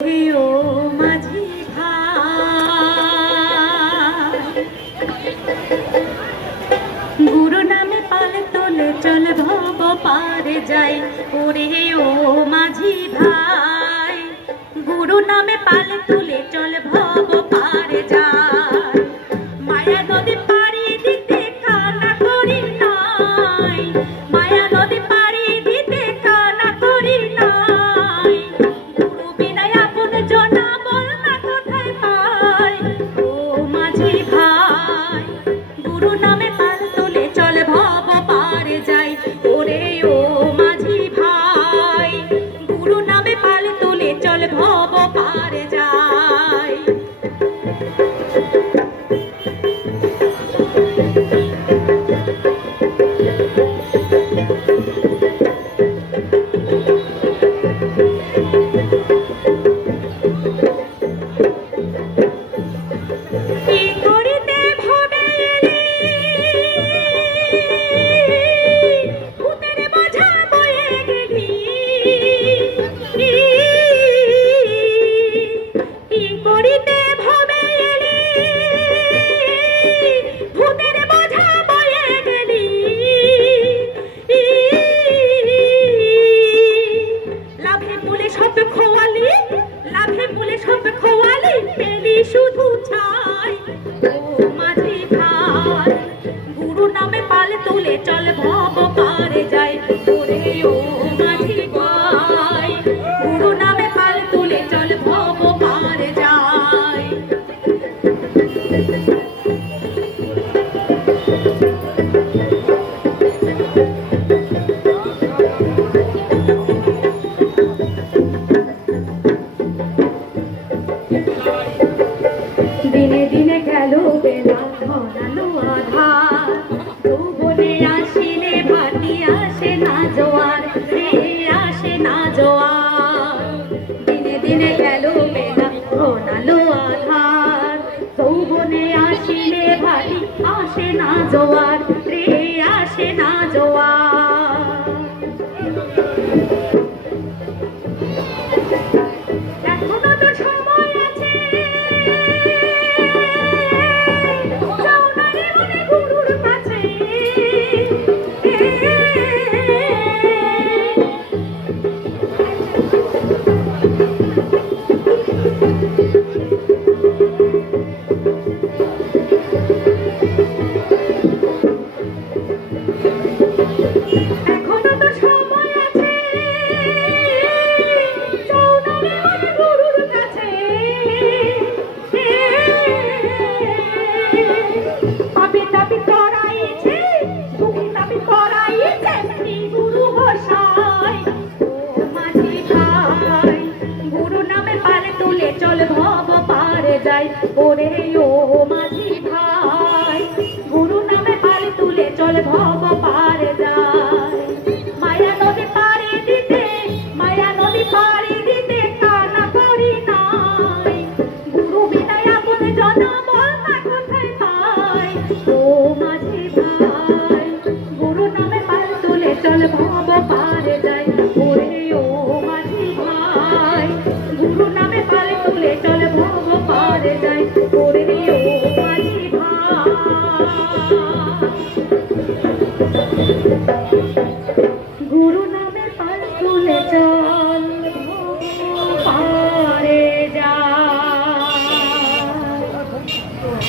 ও মাঝি ভাই, গুরু নামে পালে তোলে চল ভব পারে যাই। ওরে ও মাঝি ভাই, গুরু নামে পালে তুলে চল ভব পারে যাই। মায়া নদী পাড়ি দিতে কানা করি নাই, মায়া নদী পাড়ি দিতে কানা করি নাই। গুরু বিনায় আপন জনা বল না কোথায় পাই। ও মাঝি ভাই, গুরু নামে পাল তুলে চল ভব পারে যাই। ওরে ও মাঝি ভাই, গুরু নামে পাল তুলে চল ভব পারে যাই। শুধু ছাই। ও মাঝি ভাই, গুরু নামে পাল তুলে চল ভব পারে যাই। ওরে ও মাঝি ভাই, গুরু নামে পাল তুলে চল ভব পারে যাই। দিনে দিনে গেল বেলা ঘনালো আধার, যৌবনে আসিলে ভাটি আসে না জোয়ার, রে আসে না জোয়ার। দিনে দিনে গেল বেলা ঘনালো আধার, যৌবনে আসিলে ভাটি আসে না জোয়ার, রে আসে না জোয়ার। এখনো তো সময় আছে, চল ভব পারে যাই। ওরে ও মাঝি ভাই, গুরু নামে পাল তুলে চল ভব পারে যাই। মায়া নদী পাড়ি দিতে, মায়া নদী পাড়ি দিতে কানা করি নাই। গুরু বিনায় আপন জনা বল না কোথায় পাই। ও মাঝি ভাই, গুরু নামে পাল তুলে চল ভব পারে যাই। ওরে ও মাঝি ভাই, গুরু নামে পাল তুলে চল ভব পারে যাই। ওরে